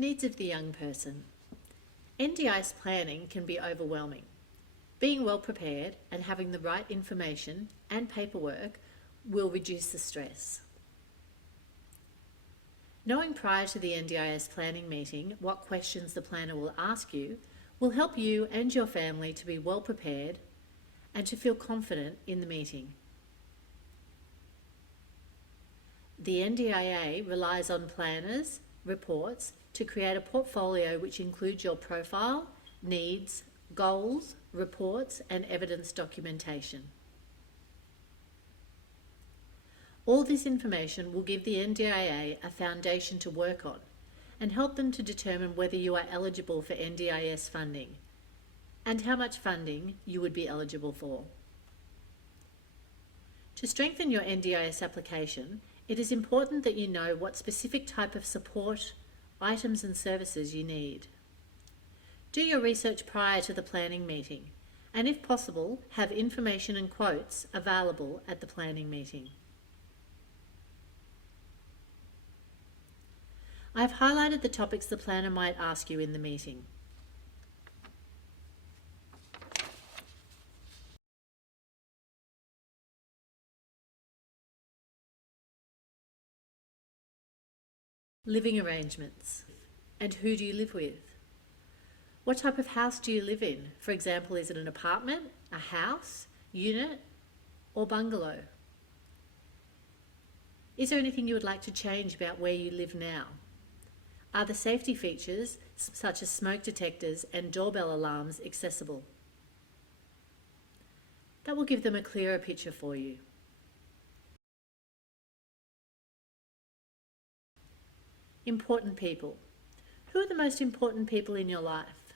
Needs of the young person. NDIS planning can be overwhelming. Being well prepared and having the right information and paperwork will reduce the stress. Knowing prior to the NDIS planning meeting what questions the planner will ask you will help you and your family to be well prepared and to feel confident in the meeting. The NDIA relies on planners' reports to create a portfolio which includes your profile, needs, goals, reports, and evidence documentation. All this information will give the NDIA a foundation to work on and help them to determine whether you are eligible for NDIS funding and how much funding you would be eligible for. To strengthen your NDIS application, it is important that you know what specific type of support, items and services you need. Do your research prior to the planning meeting, and if possible, have information and quotes available at the planning meeting. I have highlighted the topics the planner might ask you in the meeting. Living arrangements. And who do you live with? What type of house do you live in? For example, is it an apartment, a house, unit, or bungalow? Is there anything you would like to change about where you live now? Are the safety features, such as smoke detectors and doorbell alarms, accessible? That will give them a clearer picture for you. Important people. Who are the most important people in your life?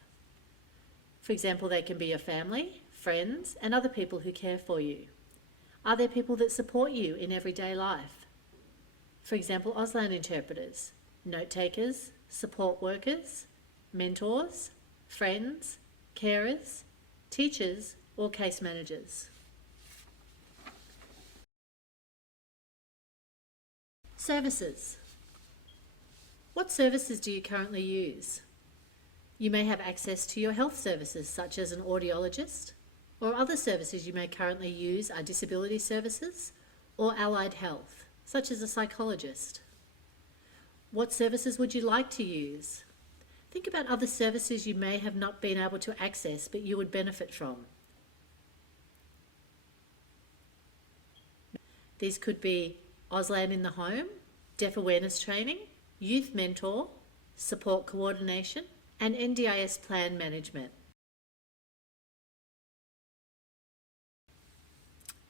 For example, they can be your family, friends, and other people who care for you. Are there people that support you in everyday life? For example, Auslan interpreters, note takers, support workers, mentors, friends, carers, teachers, or case managers. Services. What services do you currently use? You may have access to your health services such as an audiologist, or other services you may currently use are disability services or allied health, such as a psychologist. What services would you like to use? Think about other services you may have not been able to access but you would benefit from. These could be Auslan in the home, deaf awareness training, youth mentor, support coordination, and NDIS plan management.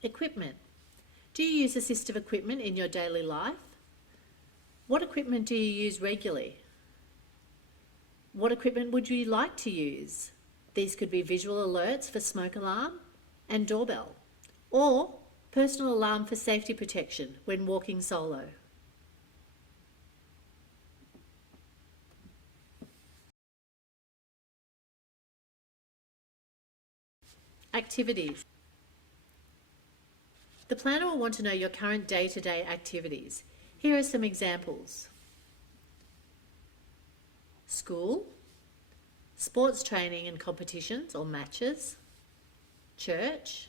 Equipment. Do you use assistive equipment in your daily life? What equipment do you use regularly? What equipment would you like to use? These could be visual alerts for smoke alarm and doorbell, or personal alarm for safety protection when walking solo. Activities. The planner will want to know your current day-to-day activities. Here are some examples. School, sports training and competitions or matches, church,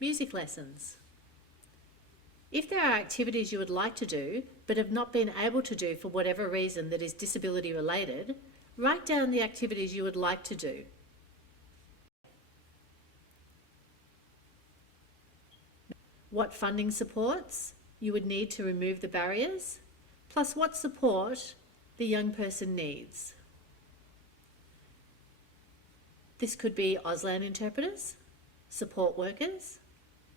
music lessons. If there are activities you would like to do but have not been able to do for whatever reason that is disability related, write down the activities you would like to do. What funding supports you would need to remove the barriers, plus what support the young person needs. This could be Auslan interpreters, support workers,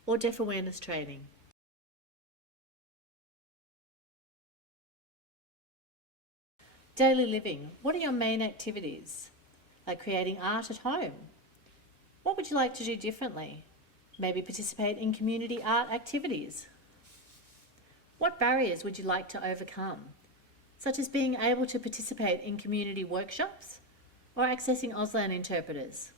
or deaf awareness training. Daily living. What are your main activities? Like creating art at home. What would you like to do differently? Maybe participate in community art activities. What barriers would you like to overcome, such as being able to participate in community workshops or accessing Auslan interpreters?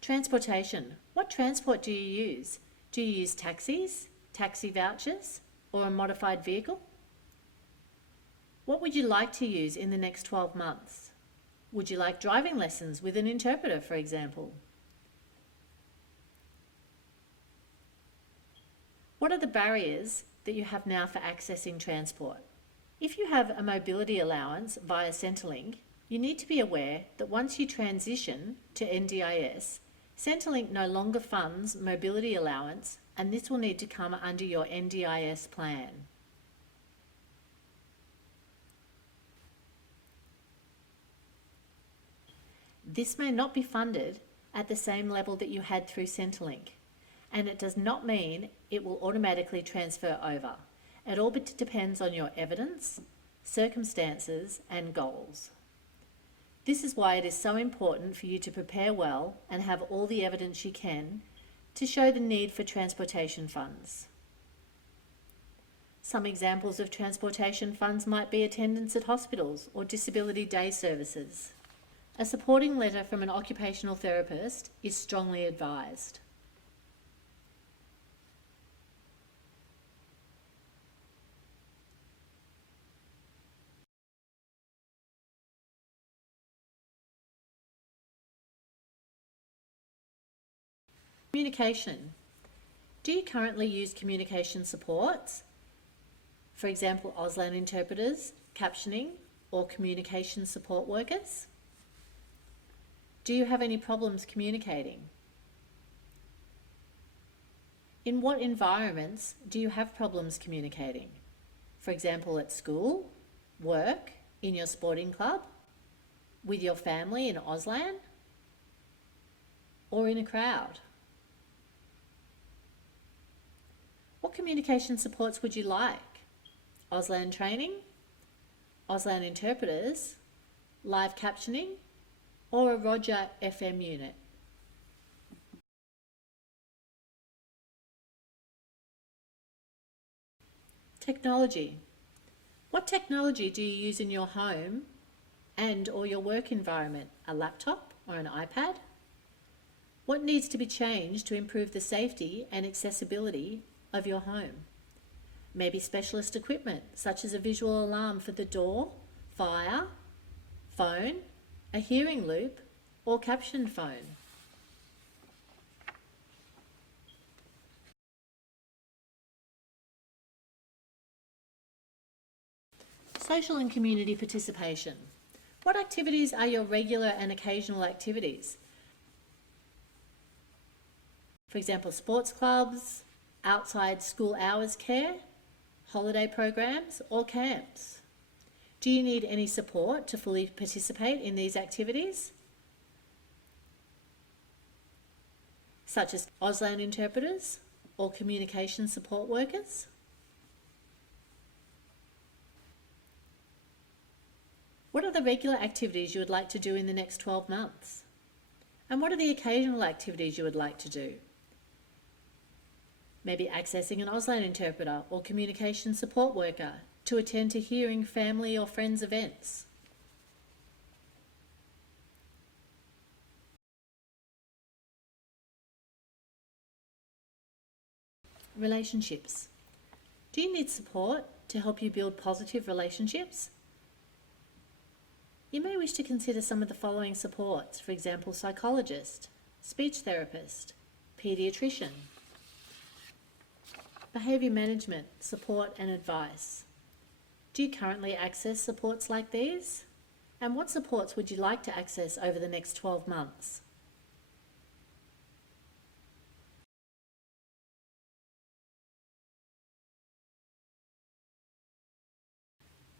Transportation. What transport do you use? Do you use taxis, taxi vouchers, or a modified vehicle? What would you like to use in the next 12 months? Would you like driving lessons with an interpreter, for example? What are the barriers that you have now for accessing transport? If you have a mobility allowance via Centrelink, you need to be aware that once you transition to NDIS, Centrelink no longer funds mobility allowance, and this will need to come under your NDIS plan. This may not be funded at the same level that you had through Centrelink, and it does not mean it will automatically transfer over. It all depends on your evidence, circumstances, and goals. This is why it is so important for you to prepare well and have all the evidence you can to show the need for transportation funds. Some examples of transportation funds might be attendance at hospitals or disability day services. A supporting letter from an occupational therapist is strongly advised. Communication. Do you currently use communication supports? For example, Auslan interpreters, captioning, or communication support workers? Do you have any problems communicating? In what environments do you have problems communicating? For example, at school, work, in your sporting club, with your family in Auslan, or in a crowd? What communication supports would you like? Auslan training, Auslan interpreters, live captioning, or a Roger FM unit? Technology. What technology do you use in your home and or your work environment? A laptop or an iPad? What needs to be changed to improve the safety and accessibility of your home? Maybe specialist equipment such as a visual alarm for the door, fire, phone, a hearing loop, or captioned phone. Social and community participation. What activities are your regular and occasional activities? For example, sports clubs, outside school hours care, holiday programs, or camps. Do you need any support to fully participate in these activities? Such as Auslan interpreters or communication support workers? What are the regular activities you would like to do in the next 12 months? And what are the occasional activities you would like to do? Maybe accessing an Auslan interpreter or communication support worker to attend to hearing family or friends events. Relationships. Do you need support to help you build positive relationships? You may wish to consider some of the following supports, for example, psychologist, speech therapist, paediatrician, behaviour management, support and advice. Do you currently access supports like these? And what supports would you like to access over the next 12 months?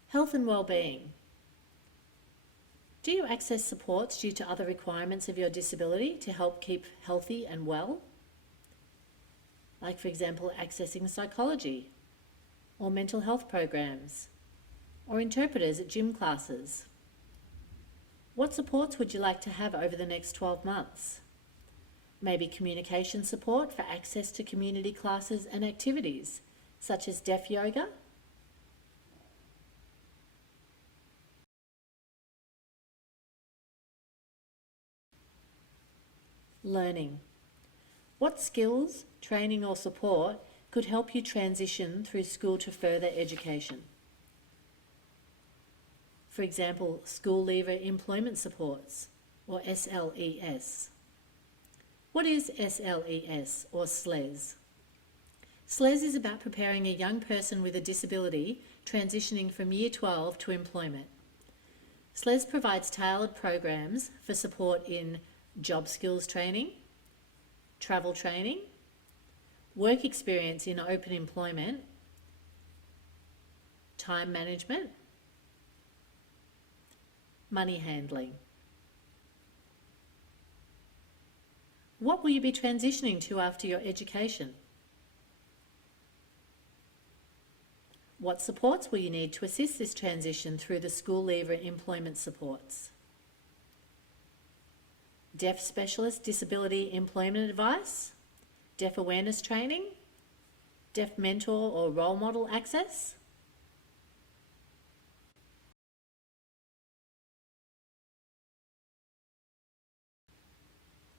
Health and wellbeing. Do you access supports due to other requirements of your disability to help keep healthy and well? Like, for example, accessing psychology or mental health programs or interpreters at gym classes. What supports would you like to have over the next 12 months? Maybe communication support for access to community classes and activities, such as deaf yoga, learning. What skills, training or support could help you transition through school to further education? For example, School Leaver Employment Supports, or SLES. What is SLES, or SLES? SLES is about preparing a young person with a disability transitioning from Year 12 to employment. SLES provides tailored programs for support in job skills training, travel training, work experience in open employment, time management, money handling. What will you be transitioning to after your education? What supports will you need to assist this transition through the School Leaver Employment Supports? Deaf Specialist Disability Employment Advice, Deaf Awareness Training, Deaf Mentor or Role Model Access?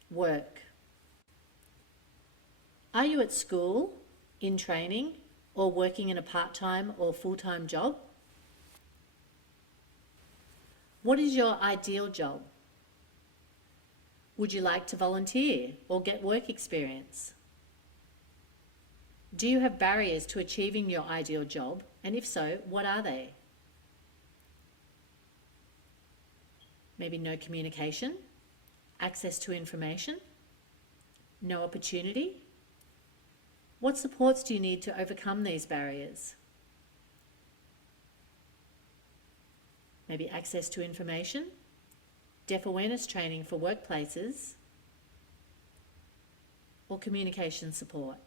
Work. Are you at school, in training, or working in a part-time or full-time job? What is your ideal job? Would you like to volunteer or get work experience? Do you have barriers to achieving your ideal job, and if so, what are they? Maybe no communication, access to information, no opportunity? What supports do you need to overcome these barriers? Maybe access to information, deaf awareness training for workplaces, or communication support.